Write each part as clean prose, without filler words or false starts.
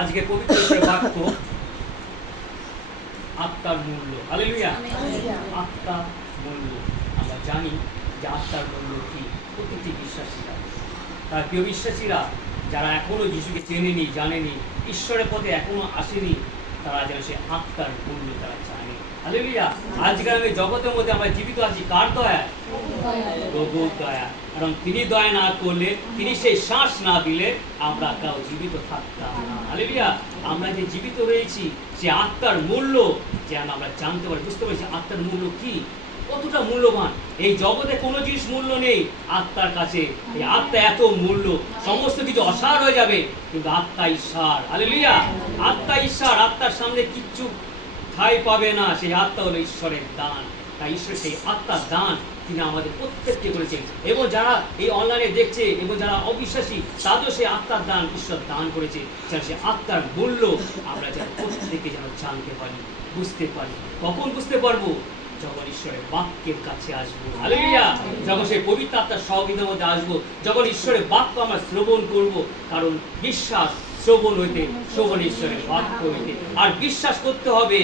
আজকে পবিত্র বাক্য আত্মার মূল্য। হালেলুয়া। আত্মার মূল্য আমরা জানি যে আত্মার মূল্য কি। প্রতিটি বিশ্বাসীরা, তার প্রিয় বিশ্বাসীরা যারা এখনো যিশুকে চেনেনি, জানেনি, ঈশ্বরের পথে এখনো আসেনি, তারা যেন সে আত্মার মূল্য তারা জানে। হালেলুয়া। আজকাল আমি জগতের মধ্যে আমরা জীবিত আছি কার দয়া? প্রভুর দয়া। কারণ তিনি দয়া না করলে, তিনি সেই শ্বাস না দিলে আমরা কেউ জীবিত থাকতাম না। হালেলুয়া। আমরা যে জীবিত রয়েছি সে আত্মার মূল্য যেন আমরা জানতে পারি, বুঝতে পারছি আত্মার মূল্য কি, কতটা মূল্যবান। এই জগতে কোনো জিনিস মূল্য নেই আত্মার কাছে। এই আত্মা এত মূল্য, সমস্ত কিছু অসার হয়ে যাবে কিন্তু আত্মা ঈশ্বর। হালেলুয়া। আত্মা ঈশ্বর, আত্মার সামনে কিচ্ছু ঠাঁই পাবে না। সেই আত্মা হলো ঈশ্বরের দান। তাই ঈশ্বর সেই আত্মার দান তিনি আমাদের প্রত্যেককে করেছেন, এবং যারা এই অনলাইনে দেখছে এবং যারা অবিশ্বাসী তাদেরও সেই আত্মার দান ঈশ্বর দান করেছে। যেন সেই আত্মার মূল্য আমরা যেন প্রত্যেকে যেন জানতে পারি, বুঝতে পারি। কখন বুঝতে পারবো? যখন ঈশ্বরের বাক্যের কাছে আসবো। হালেলুয়া। যখন সেই পবিত্র আত্মার সহযোগিতার মধ্যে আসবো, যখন ঈশ্বরের বাক্য আমরা শ্রবণ করব। কারণ বিশ্বাস শ্রবণ হইতে, শ্রবণ ঈশ্বরের বাক্য হইতে। আর বিশ্বাস করতে হবে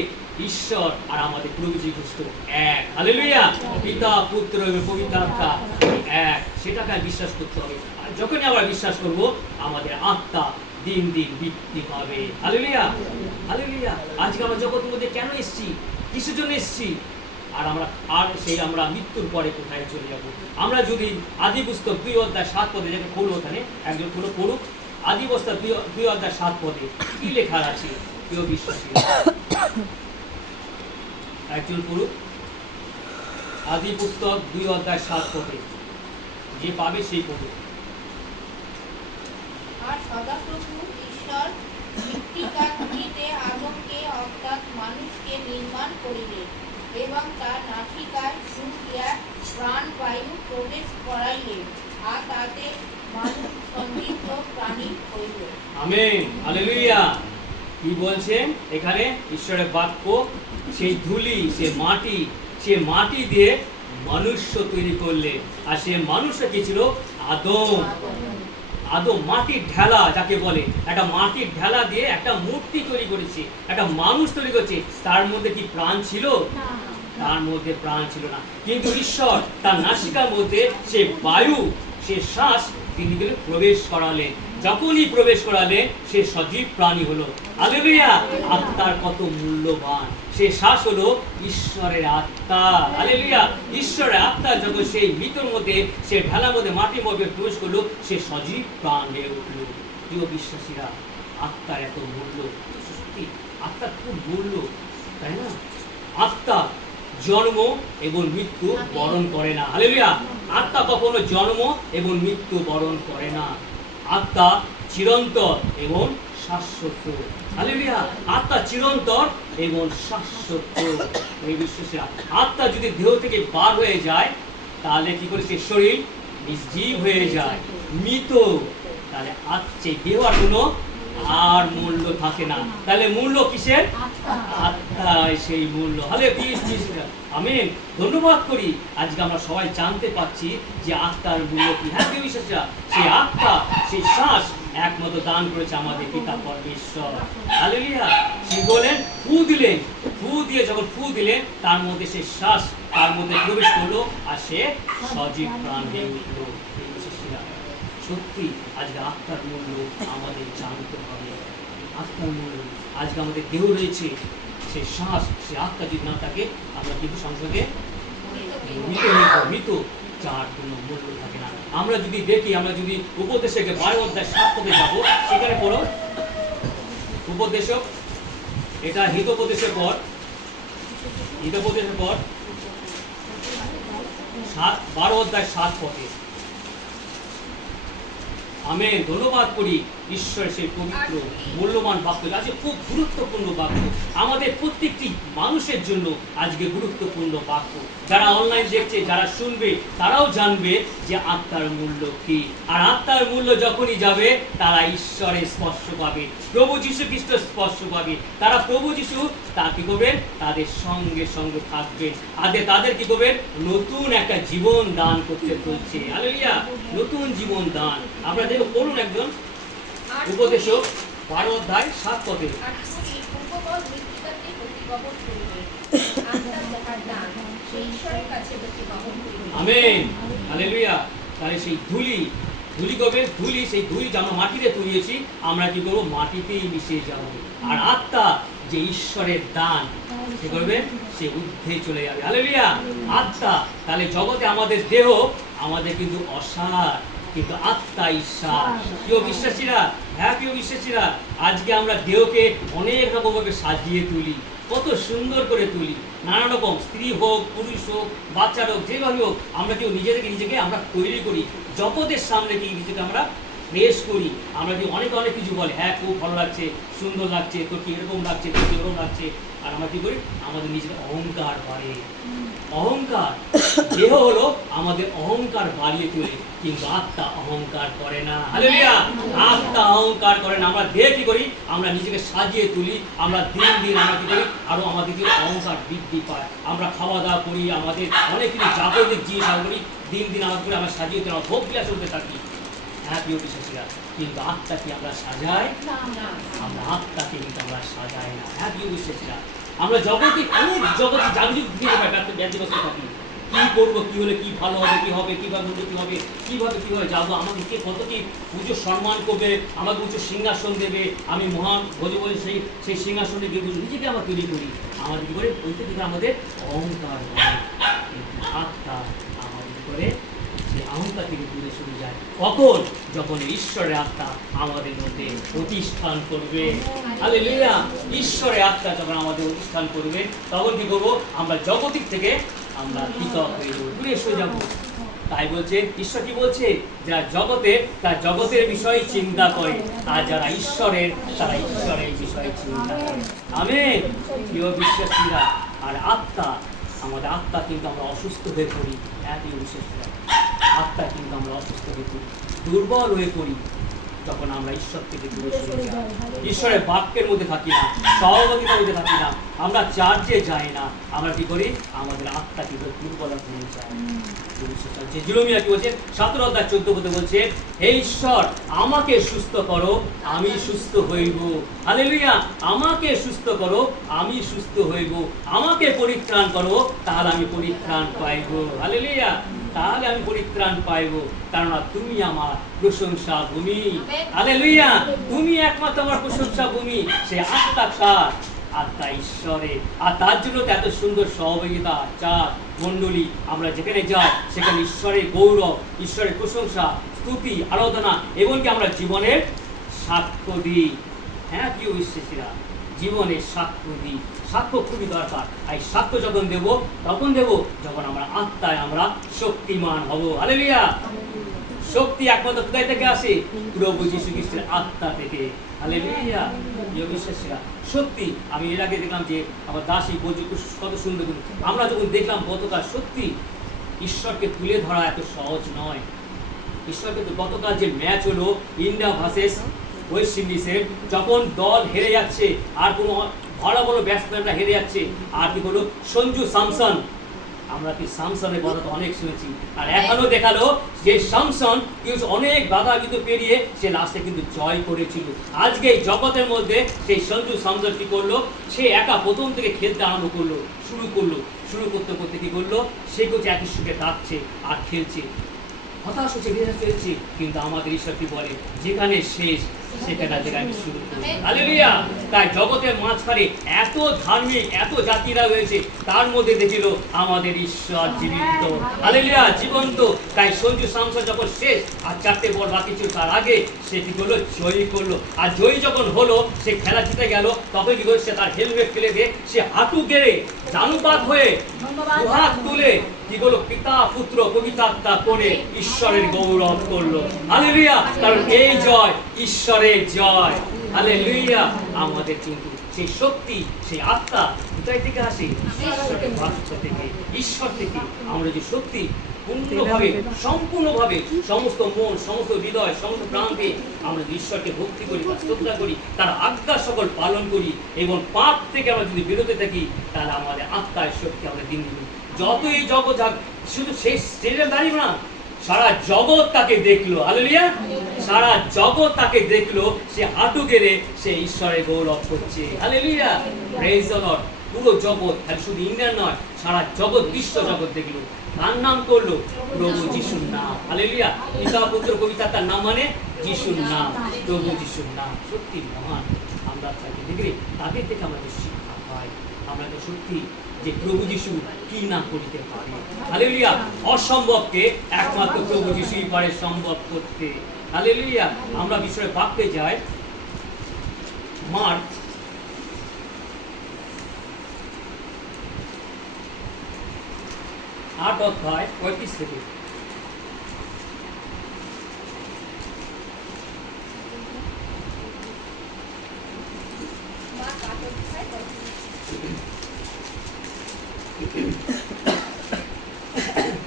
ঈশ্বর আর আমাদের প্রভু যীশু খ্রিস্ট এক। হালেলুয়া। পিতা, পুত্র এবং পবিত্র আত্মা এক, সেটাকে বিশ্বাস করতে হবে। আর যখনই আমরা বিশ্বাস করব আমাদের আত্মা দিন দিন বৃদ্ধি পাবে। হালেলুয়া। হালেলুয়া। আজকে আমরা জগতের মধ্যে কেন এসেছি, কিসের জন্য এসেছি? আর আমরা মৃত্যুর পরে কোথায় চলে যাব? আমরা যদি আদি পুস্তক 2 অধ্যায় 7 পদে, যেটা খোলো, ওখানে একজন খোলো, পড়ুক। আদি পুস্তক 2 অধ্যায় 7 পদে কি লেখা আছে? প্রিয় বিশ্বাসী একজন পড়ুক। আদি পুস্তক 2 অধ্যায় 7 পদে, যে পাবে সেই পড়ুক। আর সদাপ্রভু ঈশ্বর মৃত্তিকা ধুলিতে আদমকে অর্থাৎ মানুষকে নির্মাণ করিলেন এবং তার নাসিকায় ফুঁ দিয়া প্রাণবায়ু প্রবেশ করাইলেন, আর তাতে মানুষ সমৃদ্ধ প্রাণী হইল। আমেন। হালেলুয়া। কি বলছেন এখানে? ঈশ্বরের বাক্য সেই ধুলি, সে মাটি দিয়ে মনুষ্য তৈরি করলেন। আর সে মানুষ কি ছিল? আদম। মাটির ঢেলা যাকে বলে, একটা মাটির ঢেলা দিয়ে একটা মূর্তি তৈরি করেছে, একটা মানুষ তৈরি করেছে। তার মধ্যে কি প্রাণ ছিল? তার মধ্যে প্রাণ ছিল না। কিন্তু ঈশ্বর তার নাসিকার মধ্যে সে বায়ু, সে শ্বাস তিনি প্রবেশ করালেন। যখনই প্রবেশ করালেন সে সজীব প্রাণী হলো। হালেলুয়া। আত্মার কত মূল্যবান! সে শ্বাস হলো ঈশ্বরের আত্মা। হালেলুয়া। ঈশ্বরের আত্মা যখন সেই মৃতের মধ্যে, সে ঢালার মধ্যে, মাটির মধ্যে প্রবেশ করলো, সে সজীব প্রাণ হয়ে উঠল। প্রিয় বিশ্বাসীরা, আত্মার এত মূল্য, সত্যি আত্মার খুব মূল্য, তাই না? আত্মা জন্ম এবং মৃত্যু বরণ করে না। হালেলুয়া। আত্মা কখনো জন্ম এবং মৃত্যু বরণ করে না। আত্মা চিরন্তর এবং শাশ্বত। হালেলুয়া। আত্মা চিরন্তর এবং শাশ্বত। এই বিশ্বাসীরা, আত্মা যদি দেহ থেকে বার হয়ে যায় তাহলে কি করে? সে শরীর নির্জীব হয়ে যায়, মৃত। তাহলে সেই দেহ আর কোনো আর মূল্য থাকে না। তাহলে মূল্য কিসের? আত্মায় সেই মূল্য। হালেলুয়া। আমেন। ধন্যবাদ করি আজকে আমরা সবাই জানতে পাচ্ছি যে আত্মার মূল্য কি। হ্যাঁ প্রিয় বিশ্বাসীরা, সেই আত্মা, সেই শ্বাস একমাত্র দান করেছে আমাদের পিতা পরমেশ্বর। হালেলুয়া। সে বলেন ফু দিলেন, ফু দিয়ে যখন ফু দিলেন তার মধ্যে সেই শ্বাস তার মধ্যে প্রবেশ করলো, আর সে সজীব প্রাণ হয়ে উঠল। সত্যি আজকে আত্মার মূল্য আমাদের জানতে হবে। আত্মার মূল্য, আজকে আমাদের দেহ রয়েছে, সেই শ্বাস, সেই আত্মা যদি না থাকে আমরা কিন্তু সংসদে মৃত, যার কোনো মূল্য থাকে না। আমরা যদি দেখি, আমরা যদি উপদেশকে 12 অধ্যায় 7 পদে যাবো, সেখানে পড়ো উপদেশক, এটা হিতোপদেশের পর 12 অধ্যায় 7 পদে। আমেন। ধন্যবাদ করি ঈশ্বরের সেই পবিত্র মূল্যবান বাক্য। আজকে খুব গুরুত্বপূর্ণ বাক্য, আমাদের প্রত্যেকটি মানুষের জন্য আজকে গুরুত্বপূর্ণ বাক্য। যারা অনলাইন দেখছে, যারা শুনবে, তারাও জানবে যে আত্মার মূল্য কি। আর আত্মার মূল্য যখনই যাবে তারা ঈশ্বরের স্পর্শ পাবে, প্রভু যীশু খ্রিস্ট স্পর্শ পাবে। তারা প্রভু যীশু তা কি করবেন? তাদের সঙ্গে সঙ্গে থাকবে। তাদের কি করবেন? নতুন একটা জীবন দান করতে চলছে। হালেলুয়া। নতুন জীবন দান। আমরা দেখো, পড়ুন একজন উপদেশক 12:7 আর তুমি পূর্ববৎ মৃত্তিকাকে প্রতিগমন করিবে, আত্মা যাহার দান, সেই ঈশ্বরের কাছে প্রতিগমন করিবে। Amen, hallelujah. তাহলে সেই ধুলি করবে, সেই ধুলি যে আমরা মাটিতে তুলিয়েছি, আমরা কি করবো? মাটিতেই মিশে যাব। আর আত্মা যে ঈশ্বরের দান, সে করবে, সে ঊর্ধ্বে চলে যাবে। হালেলুয়া। আত্মা, তাহলে জগতে আমাদের দেহ আমাদের কিন্তু অসার, কিন্তু আত্মা ঈশ্বর। প্রিয় বিশ্বাসীরা, হ্যাঁ প্রিয় বিশ্বাসীরা, আজকে আমরা দেহকে অনেক রকম ভাবে সাজিয়ে তুলি, কত সুন্দর করে তুলি, নানা রকম, স্ত্রী হোক, পুরুষ হোক, বাচ্চার হোক, যেভাবে হোক, আমরা কেউ নিজেকে আমরা তৈরি করি, জগতের সামনে কি নিজেকে আমরা পেশ করি। আমরা কি অনেক কিছু বলে, হ্যাঁ খুব ভালো লাগছে, সুন্দর লাগছে, তোর কি এরকম লাগছে, তোর কি এরকম লাগছে। আর আমরা কি করি? আমাদের নিজের অহংকার বাড়ে। অহংকার, দেহ হলো আমাদের অহংকার বাড়িয়ে তোলে, কিন্তু আত্মা অহংকার করে না। হালেলুয়া। আত্মা অহংকার করে না। আমরা দেহ কি করি? আমরা নিজেকে সাজিয়ে তুলি, আমরা দিন আমরা কি করি? আরো আমাদের কি অহংকার বৃদ্ধি পায়। আমরা খাওয়া দাওয়া করি, আমাদের অনেক কিছু জাগতিক জিনিস আমরা করি, দিন আমরা করে আমরা সাজিয়ে তুলি, আমরা ভোগ বিলাস করতে থাকি। হ্যাঁ প্রিয় বিশ্বাসীরা, কিন্তু আত্মা কি আমরা সাজাই? আমরা আত্মাকে কিন্তু আমরা সাজাই না। হ্যাঁ প্রিয় বিশ্বাসীরা, আমরা জগতে অনেক জাগতিক দিকে ব্যতিব্যস্ত থাকি। কি করবো, কি হলে কি ভালো হবে, কি হবে, কিভাবে উন্নতি হবে, কিভাবে যাবো, আমাকে কে কত কি উঁচু সম্মান করবে, আমাকে উঁচু সিংহাসন দেবে, আমি মহান ভোজে সেই সিংহাসনে গিয়ে নিজেকে আমরা তৈরি করি। আমাদের কি করে? ওইটা থেকে আমাদের অহংকার হয়। কিন্তু আত্মা আমাদের করে সেই অহংকার থেকে দূরে সরে যায়। কখন? যখন ঈশ্বরের আত্মা আমাদের মধ্যে প্রতিষ্ঠান করবে। হালেলুয়া। ঈশ্বরের আত্মা যখন আমাদের প্রতিষ্ঠান করবে, তখন কি করবো? আমরা জগতিক থেকে আমরা পৃথক হয়ে যাবো, দূরে সরে যাবো। তাই বলছে, ঈশ্বর কি বলছে? যারা তার জগতের বিষয়ে চিন্তা করে, আর যারা ঈশ্বরের, তারা ঈশ্বরের বিষয়ে চিন্তা করে। আমেন। প্রিয় বিশ্বাসীরা, আর আত্মা, আমাদের আত্মা কিন্তু আমরা অসুস্থ হয়ে পড়ি। হ্যাঁ প্রিয় বিশ্বাসীরা, আত্মা কিন্তু আমরা অসুস্থ হয়ে পড়ি, দুর্বল হয়ে পড়ি, যখন আমরা ঈশ্বর থেকে দূরে সরে যাই, ঈশ্বরের বাক্যের মধ্যে থাকি না, সহযোগিতার মধ্যে থাকি না, আমরা চার্চে যাই না, আমরা কি করি? আমাদের আত্মা কিন্তু দুর্বলতা হয়ে যায়। জিরোমিয়া কি বলছে? 17:14 বলছে, হে ঈশ্বর, আমাকে সুস্থ করো, আমি সুস্থ হইব। হালেলুয়া। আমাকে সুস্থ করো, আমি সুস্থ হইব। আমাকে পরিত্রাণ করো, তাহলে আমি পরিত্রাণ পাইব। হালেলুয়া। তাহলে আমি পরিত্রাণ পাইব, কারণ তুমি আমার প্রশংসা ভূমি। হালেলুয়া। তুমি একমাত্র আমার প্রশংসা ভূমি। সে আত্মা কার? আত্মা ঈশ্বরের। আর তার জন্য তো এত সুন্দর সহযোগিতা, চার মণ্ডলী, আমরা যেখানে যাই সেখানে ঈশ্বরের গৌরব, ঈশ্বরের প্রশংসা, স্তুতি, আরাধনা, এমনকি আমরা জীবনের সাক্ষ্য দিই। হ্যাঁ প্রিয় বিশ্বাসীরা, জীবনের সাক্ষ্য দিই। সাক্ষ্য খুবই দরকার। আর সাক্ষ্য যখন দেব, তখন দেব যখন আমরা আত্মায় আমরা শক্তিমান হব। হালেলুয়া। শক্তি একমাত্র কোথায় থেকে আসে? প্রভু যীশু খ্রিস্টের আত্মা থেকে। হালেলুয়া। প্রিয় বিশ্বাসীরা, সত্যি আমি এর আগে দেখলাম যে আমার দাসী বলছে কত সুন্দর। আমরা যখন দেখলাম গতকাল, সত্যি ঈশ্বরকে তুলে ধরা এত সহজ নয়। ঈশ্বরকে গতকাল যে ম্যাচ হলো ইন্ডিয়া ভার্সেস ওয়েস্ট ইন্ডিজের, যখন দল হেরে যাচ্ছে, আর কোনো বড় বড় ব্যাটসম্যানরা হেরে যাচ্ছে, আর কি হলো? সঞ্জু স্যামসন, আমরা কি স্যামসনের কথা তো অনেক শুনেছি, আর এখনো দেখালো যে স্যামসন কিন্তু অনেক বাধা কিন্তু পেরিয়ে সে লাস্টে কিন্তু জয় করেছিল। আজকে এই জগতের মধ্যে সেই সঞ্জু স্যামসন কি করলো? সে একা প্রথম থেকে খেলতে আরম্ভ করলো, শুরু করতে কি করলো? সে কিন্তু একই সুখে কাঁদছে আর খেলছে, হতাশ হচ্ছে, নিরাশ হয়েছে, কিন্তু আমাদের ঈশ্বর কি বলে? যেখানে শেষ সেখানে থেকে আমি শুরু করি। হালেলুয়া। তাই জগতের মাঝখানে এত ধার্মিক, এত জাতিরা রয়েছে, তার মধ্যে দেখিল আমাদের ঈশ্বর জীবিত। হালেলুয়া, জীবন্ত। তাই সঞ্জু স্যামসন যখন শেষ আর 4টে বল বাকি ছিল, তার আগে সে কি করলো? জয়ী করলো। আর জয়ী যখন হলো, সে খেলা জিতে গেল, তখন কি করছে? তার হেলমেট ফেলে দিয়ে সে হাঁটু গেড়ে জানুবাদ হয়ে দুহাত তুলে কি করলো? পিতা, পুত্র, পবিত্র আত্মা করে ঈশ্বরের গৌরব করলো। হালেলুয়া। কারণ এই জয় ঈশ্বরের জয়। হালেলুয়া। আমাদের কিন্তু সেই শক্তি, সেই আত্মা কোথায় থেকে আসে? ঈশ্বরের বাক্য থেকে, ঈশ্বর থেকে। আমরা যে শক্তি পূর্ণভাবে, সম্পূর্ণভাবে, সমস্ত মন, সমস্ত হৃদয়, সমস্ত প্রান্তে আমরা যদি ঈশ্বরকে ভক্তি করি, শ্রদ্ধা করি, তার আজ্ঞা সকল পালন করি, এবং পাপ থেকে আমরা যদি বিরতে থাকি, তাহলে আমাদের আত্মার শক্তি আমরা দিন দিন যতই জগৎ যাক, শুধু সেই স্টেজে দাঁড়িয়ে না, সারা জগৎ তাকে দেখলো, হালেলুয়া। সারা জগৎ তাকে দেখলো, সে হাঁটু গেড়ে সে ঈশ্বরের গৌরব করছে, হালেলুয়া। Praise the Lord. পুরো জগৎ, খালি শুধু ইন্ডিয়া নয়, সারা জগৎ, বিশ্ব জগৎ দেখলো। তার নাম করলো প্রভু যিশুর নাম, হালেলুয়া। পিতা পুত্র কবিতা তার নাম মানে যিশুর নাম, প্রভু যিশুর নাম। সত্যি মহান। আমরা তাকে দেখলে তাদের থেকে আমাদের শিক্ষা পাই। আমরা তো সত্যি যে প্রভু যিশু কি না করিতে পারে, হালেলুয়া। অসম্ভবকে একমাত্র প্রভু যিশুই পারে সম্ভব করতে, হালেলুয়া। আমরা বিষয়ে বাক্যে যাই, মার্ক 8:35 থেকে। মা কাটক খায় কত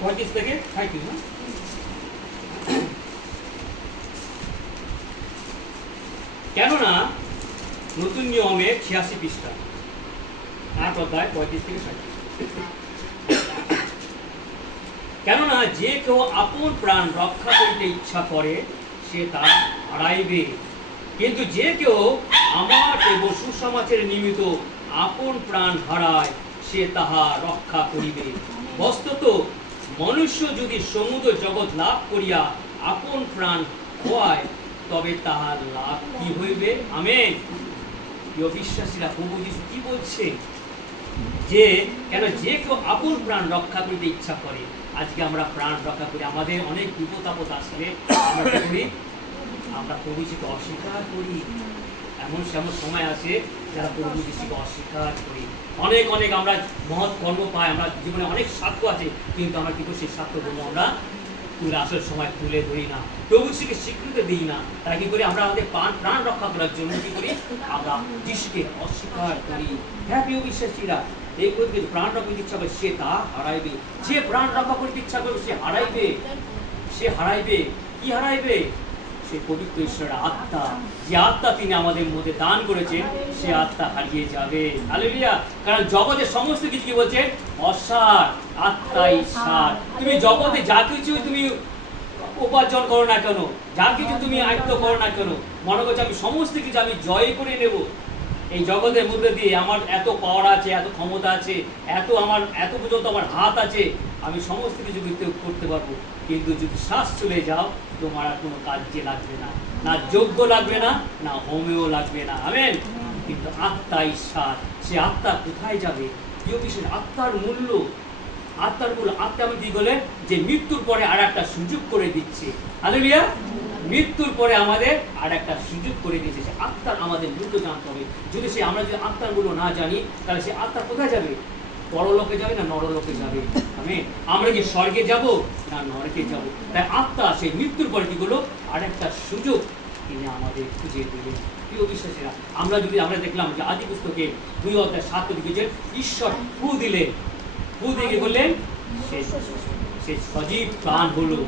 35 থেকে 35 না? কেননা নতুন নিয়মে 86 পৃষ্ঠা, 8:35 থেকে 37। কেননা যে কেউ আপন প্রাণ রক্ষা করিতে ইচ্ছা করে সে তা হারাইবে, কিন্তু যে কেউ আমার এবং সুসমাচারের নিমিত্ত আপন প্রাণ হারায় সে তাহা রক্ষা করিবে। বস্তুত মনুষ্য যদি সমুদ্র জগৎ লাভ করিয়া আপন প্রাণ হয় তবে তাহার লাভ কি হইবে? আমেন। প্রিয় বিশ্বাসীরা, প্রভু যিশু কি বলছে? যে কেন যে কেউ আপন প্রাণ রক্ষা করিতে ইচ্ছা করে। আজকে আমরা প্রাণ রক্ষা করি, আমাদের অনেক বিপদ আপদ আসলে আমরা কি করি? আমরা প্রভু যিশুকে অস্বীকার করি। এমন সেমন সময় আছে যারা প্রভু যিশুকে অস্বীকার করি। অনেক অনেক আমরা মহৎ কর্ম পাই, আমরা জীবনে অনেক সাক্ষ্য আছে, কিন্তু আমরা কি করি? সেই সাক্ষ্যগুলো আমরা তুলে আসল সময় তুলে ধরি না, প্রভু যিশুকে স্বীকৃতি দিই না। তাই কি করি? আমরা আমাদের প্রাণ রক্ষা করার জন্য কি করি? আমরা যিশুকে অস্বীকার করি। হ্যাঁ প্রিয় বিশ্বাসীরা, এই করতে প্রাণ রক্ষা করতে ইচ্ছা করে সে তা হারাইবে। যে প্রাণ রক্ষা করতে ইচ্ছা করবে সে হারাইবে। সে হারাইবে। কি হারাইবে? সে পবিত্র ঈশ্বরের আত্মা, যে আত্মা তিনি আমাদের মধ্যে দান করেছেন, সে আত্মা হারিয়ে যাবে, হালেলুয়া। কারণ জগতের সমস্ত কিছু কি বলছে? অসার, আত্মাই সার। তুমি জগতে যা কিছু তুমি উপার্জন করো না কেন, যা কিছু তুমি আয়ত্ত করো না কেন, মনে করছো আমি সমস্ত কিছু আমি জয় করে নেব। এই জগতের মধ্যে দিয়ে আমার এত পাওয়ার আছে, এত ক্ষমতা আছে, এত পর্যন্ত আমার হাত আছে, আমি সমস্ত কিছু করতে পারবো। কিন্তু যদি শ্বাস চলে যাও, তোমার আর কোনো কাজে লাগবে না, না যোগ্য লাগবে না, না হোমেও লাগবে না, আমেন। কিন্তু আত্মা ঈশ্বর, সে আত্মা কোথায় যাবে? প্রিয় বিশেষ আত্মার মূল্য, আত্মা আমি কি বলে? যে মৃত্যুর পরে আর একটা সুযোগ করে দিচ্ছে, হালেলুয়া। মৃত্যুর পরে আমাদের আর একটা সুযোগ করে দিয়েছে। সে আত্মার আমাদের মূল্য জানতে হবে। আমরা যদি আত্মার মূল্য না জানি, তাহলে সে আত্মা কোথায় যাবে? পরলোকে যাবে না নরলোকে যাবে? আমরা কি স্বর্গে যাব না নরকে যাব? তাই আত্মা সেই মৃত্যুর পরে কি হলো? আর একটা সুযোগ তিনি আমাদের খুঁজে দিলেন। প্রিয় বিশ্বাসীরা, আমরা দেখলাম যে আদি পুস্তকে 2:7 লিখেছে, ঈশ্বর ফু দিলেন, ফু দিয়ে কি করলেন? সে সজীব প্রাণ হলো,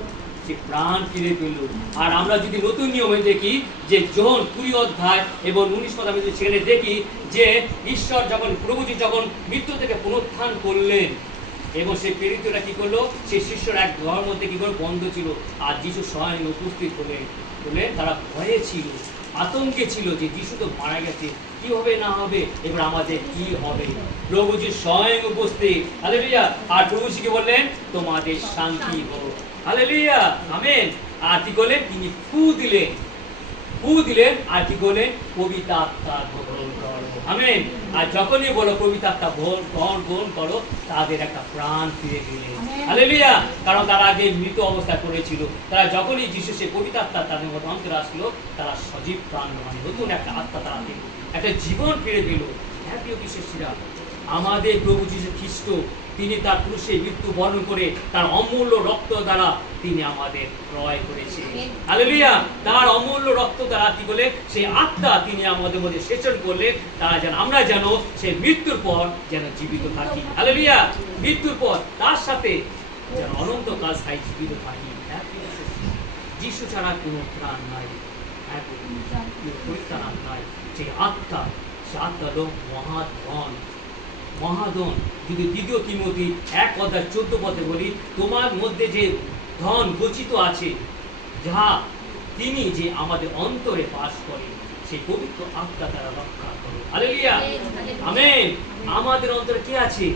সে প্রাণ ফিরে পেল। আর আমরা যদি নতুন নিয়মে দেখি যে যোহন 20 এবং 19 সেখানে দেখি যে ঈশ্বর যখন প্রভুজি যখন মৃত্যু থেকে পুনরুত্থান করলেন এবং সেই প্রেরিতরা কি করলো? সেই শিষ্যর এক ঘরের মধ্যে কি করে বন্ধ ছিল, আর যিশু স্বয়ং উপস্থিত হলেন। তারা ভয়ে ছিল, আতঙ্কে ছিল যে যিশু তো মারা গেছে, কি হবে না হবে, এবার আমাদের কি হবে? প্রভুজি স্বয়ং উপস্থিত, হালেলুয়া। আর প্রভুজি কি বললেন? তোমাদের শান্তি হোক, হালেলুয়া, আমেন। আর কি করলেন? তিনি ফু দিলেন, আর কি করলেন? পবিত্র আত্মা গ্রহণ করো, আমেন। আর যখনই বলো পবিত্র আত্মা গ্রহণ করো, তাদের একটা প্রাণ ফিরে গেলেন, হালেলুয়া। কারণ তারা আগে মৃত অবস্থায় পড়েছিল, তারা যখনই যিশু সে পবিত্র আত্মা তাদের মধ্যে অন্তরে আসলো, তারা সজীব প্রাণ, মানে নতুন একটা আত্মা তারা পেল, একটা জীবন ফিরে পেল। হ্যাঁ প্রিয় বিশ্বাসীরা, আমাদের প্রভু যিশু খ্রিস্ট তিনি তার ক্রুশে মৃত্যু বরণ করে তার অমূল্য রক্ত দ্বারা তিনি আমাদের ক্রয় করেছেন, হালেলুয়া। তার অমূল্য রক্ত দ্বারা কি বলে? সেই আত্মা তিনি আমাদের মধ্যে সেচন করলে আমরা যেন সেই মৃত্যুর পর যেন জীবিত থাকি, হালেলুয়া। মৃত্যুর পর তার সাথে যেন অনন্ত কাল স্থায়ী জীবিত থাকি। যিশু ছাড়া কোনো প্রাণ নাই, পরিত্রাণ নাই। সেই আত্মা, সে আত্মা হলো মহাদন। যদি 2 তিমোথী 1:14 বলি, তোমার মধ্যে যে ধন গচ্ছিত আছে, যাহা তিনি যে আমাদের অন্তরে বাস করে, সেই পবিত্র আত্মা তারা রক্ষা করে। Hallelujah, amen. আমাদের অন্তরে কে আছে?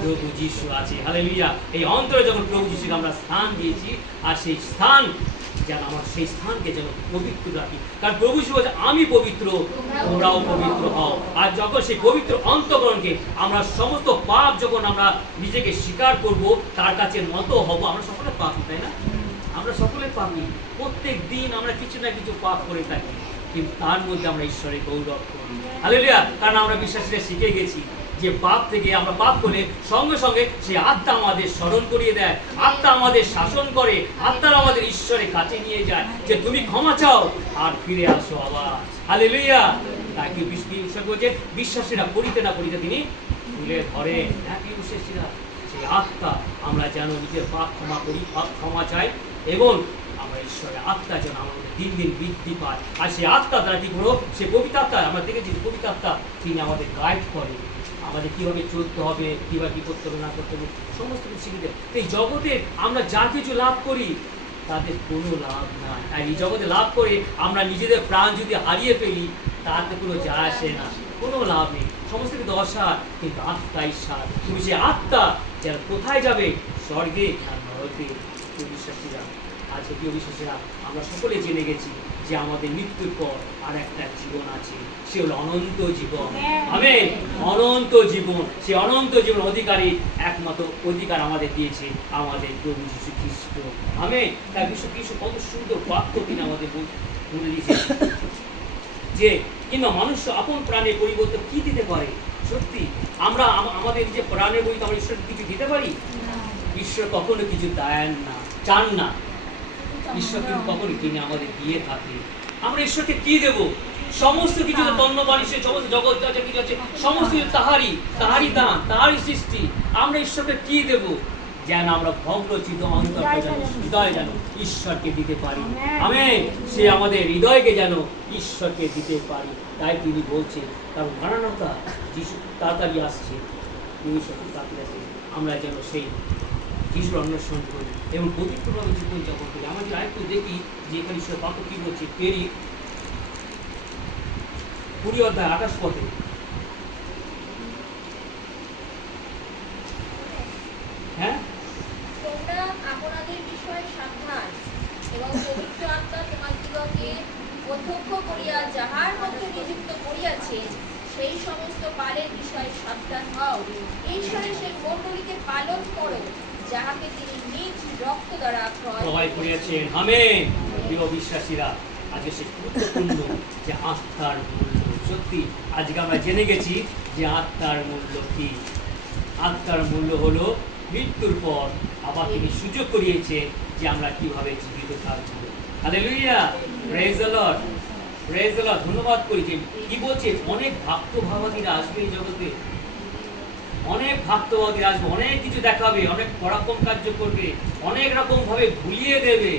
প্রভু যিশু আছে। হালেলুয়া। এই অন্তরে যখন প্রভু যিশুকে আমরা স্থান দিয়েছি, আর সেই স্থান যেন আমার সেই স্থানকে যেন পবিত্র রাখি, কারণ প্রভু যিশু বলছে আমি পবিত্র, তোমরাও পবিত্র হও। আর যখন সেই পবিত্র অন্তঃকরণকে আমরা সমস্ত পাপ যখন আমরা নিজেকে স্বীকার করব, তার কাছে মতো হব। আমরা সকলে পাপী, তাই না? আমরা সকলে পাপী, প্রত্যেক দিন আমরা কিছু না কিছু পাপ করে থাকি, কিন্তু তার মধ্যে আমরা ঈশ্বরের গৌরব করি। হালেলুয়া। কারণ আমরা বিশ্বাসীরা শিখে গেছি যে পাপ থেকে আমরা পাপ করলে সঙ্গে সঙ্গে সেই আত্মা আমাদের স্মরণ করিয়ে দেয়, আত্মা আমাদের শাসন করে, আত্মা আমাদের ঈশ্বরের কাছে নিয়ে যায় যে তুমি ক্ষমা চাও আর ফিরে আসো আবার। হালেলুয়া। তাই কি ঈশ্বর বলছে বিশ্বাসীরা করিতে না করিতে তিনি তুলে ধরেন। হ্যাঁ, কি বিশ্বাসীরা সেই আত্মা আমরা যেন নিজের পাপ ক্ষমা করি, পাপ ক্ষমা চাই, এবং আমরা ঈশ্বরের আত্মা যেন আমাদের দিন দিন বৃদ্ধি পায়। আর সেই আত্মা দ্বারা কি করো, সে পবিত্র আত্মা, আমরা দেখেছি পবিত্র আত্মা তিনি আমাদের গাইড করে, আমাদের কিভাবে চলতে হবে, কিভাবে কি করতে হবে না করতে হবে, সমস্ত কিছু শিখে দেয়। এই জগতে আমরা যা কিছু লাভ করি তাদের কোনো লাভ নাই। আর এই জগতে লাভ করে আমরা নিজেদের প্রাণ যদি হারিয়ে ফেলি, তাতে কোনো যায় আসে না, কোনো লাভ নেই, সমস্ত কিছু দশা, কিন্তু আত্মাই সার। তুমি সে আত্মা যেন কোথায় যাবে? স্বর্গে আর নরকে। বিশ্বাসীরা আজকে প্রিয় বিশ্বাসীরা, আমরা সকলে জেনে গেছি যে আমাদের মৃত্যুর পর আর একটা জীবন আছে, সে হলো অনন্ত জীবন। আমেন। অনন্ত জীবন, সে অনন্ত জীবন অধিকারী একমাত্র অধিকার আমাদের দিয়েছে আমাদের প্রভু যীশু খ্রিস্ট। আমেন। তাই যীশু খ্রিস্ট কত সুন্দর বাক্য তিনি আমাদের বলে দিয়েছে যে কিংবা মানুষ আপন প্রাণের পরিবর্তন কি দিতে পারে? সত্যি আমরা আমাদের যে প্রাণের বই আমরা ঈশ্বর কিছু দিতে পারি? ঈশ্বর কখনো কিছু দেন না, চান না। ঈশ্বর কিন্তু কখনো কিনে আমাদের দিয়ে থাকে। আমরা ঈশ্বরকে কি দেব? সমস্ত কিছু তন্ন মানুষের সমস্ত জগৎ যা কিছু আছে সমস্ত কিছু তাহারই দান, তাহারই সৃষ্টি। আমরা ঈশ্বরকে কি দেব? যেন আমরা ভগ্নচিত অন্তরকে যেন হৃদয় যেন ঈশ্বরকে দিতে পারি। আমেন। সে আমাদের হৃদয়কে যেন ঈশ্বরকে দিতে পারি। তাই তিনি বলছেন, কারণ মানবতা যিশু তাড়াতাড়ি আসছে, তাড়াতাড়ি আসছে, আমরা যেন সেই যিশুর অন্বেষণ করি এবং পবিত্রভাবে জীবন যাপন করি। আমাদের আরেকটু দেখি যে এখানে ঈশ্বর বাক্য কি বলছে, পেরি 20 অধ্যায় 28 পদে। হ্যাঁ, তোমরা আপনাদের বিষয়ে সাবধান এবং পবিত্র আত্মা তোমাদিগকে অধ্যক্ষ করিয়া যাহার মধ্যে নিযুক্ত করিয়াছেন সেই সমস্ত কালের বিষয়ে সাবধান হও। ঈশ্বরের সেই মণ্ডলীকে পালন করো যাহাকে তিনি নিজ রক্ত দ্বারা ক্রয় করিয়াছেন। আমেন। প্রিয় বিশ্বাসীরা, আজকে সে গুরুত্বপূর্ণ যে আত্মার মূল্য। সত্যি আজকে আমরা জেনে গেছি যে আত্মার মূল্য কি। আত্মার মূল্য হলো মৃত্যুর পর আবার তিনি সুযোগ করিয়েছে যে আমরা কিভাবে জীবিত থাকবো। Hallelujah, praise the Lord, praise the Lord. ধন্যবাদ করি যে কি বলছে, অনেক ভক্তভাবাদীরা আসবে এই জগতে, অনেক ভক্তবাদীরা আসবে, অনেক কিছু দেখাবে, অনেক পরাক্রম কার্য করবে, অনেক রকম ভাবে ভুলিয়ে দেবে,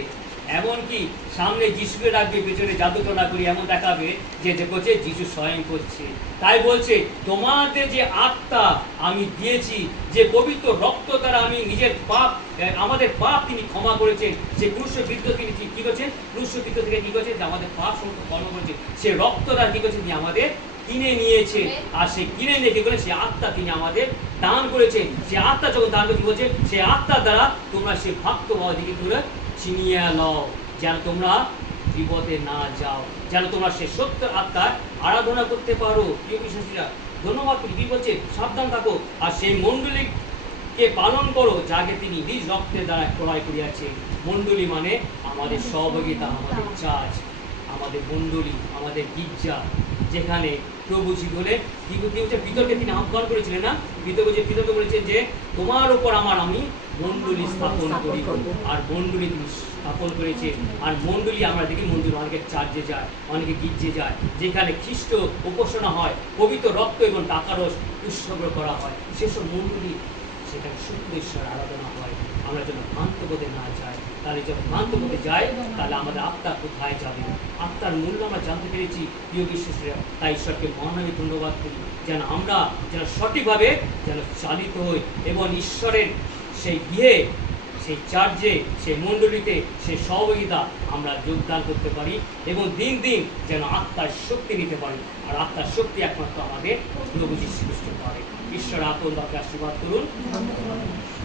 এমনকি সামনে যিশুকে ডাকবে, পেছনে জাদুটনা করি এমন দেখাবে যে দেখছে যিশু স্বয়ং করছে। তাই বলছে তোমাদের যে আত্মা আমি দিয়েছি, যে পবিত্র রক্ত দ্বারা আমি নিজের পাপ, আমাদের পাপ তিনি ক্ষমা করেছেন, যে ক্রুশবিদ্ধ তিনি কি করছেন, ক্রুশবিদ্ধ থেকে কি করছেন, যে আমাদের পাপ সমস্ত ক্ষমা করেছেন, সে রক্ত দ্বারা কি করছেন, তিনি আমাদের কিনে নিয়েছে। আর সে কিনে নিয়ে কি করে, সে আত্মা তিনি আমাদের দান করেছেন। সে আত্মা যখন দান করতে বলছে, সে আত্মার দ্বারা তোমরা সে ভক্তবাদীকে তোমরা চিনিয়ে লও, যেন তোমরা বিপদে না যাও, যেন তোমরা সে সত্য আত্মার আরাধনা করতে পারো। প্রিয় বিশ্বাসীরা, ধন্যবাদ করি। কি বলছে, সাবধান থাকো আর সেই মণ্ডলীকে পালন করো যাকে তিনি নিজ রক্তের দ্বারা ক্রয় করিয়াছে। মণ্ডলী মানে আমাদের সহযোগিতা, আমাদের চার্চ, আমাদের মণ্ডলী, আমাদের গির্জা, যেখানে প্রভু বলে পিতরকে তিনি আহ্বান করেছিলেন না, পিতরকে বলেছেন যে তোমার উপর আমি মণ্ডলী স্থাপন করি। আর মণ্ডলী তিনি স্থাপন করেছে। আর মণ্ডলী আমরা দেখি, মন্দির অনেকে চার্চে যায়, অনেকে গির্জে যায়, যেখানে খ্রিস্ট উপাসনা হয়, পবিত্র রক্ত এবং টাকারস উৎসর্গ করা হয়, সেসব মণ্ডলী সেখানে শুক্রেশ্বর আরাধনা হয়। আমরা যেন ভ্রান্তবোধে না যাই, তাহলে যখন ভ্রান্তবোধে যাই তাহলে আমাদের আত্মা কোথায় যাবে? আত্মার মূল্য আমরা জানতে পেরেছি প্রিয় বিশ্বাসীরা। তাই ঈশ্বরকে মহানামে ধন্যবাদ করি যেন আমরা যেন সঠিকভাবে যেন চালিত হই এবং ঈশ্বরের সেই গৃহে সেই চার্চে, সেই মণ্ডলীতে, সেই সহযোগিতা আমরা যোগদান করতে পারি এবং দিন দিন যেন আত্মার শক্তি নিতে পারি। আর আত্মার শক্তি একমাত্র আমাদের প্রভু যীশু খ্রিস্ট পারে। ঈশ্বর আপন বাক্যে আশীর্বাদ করুন।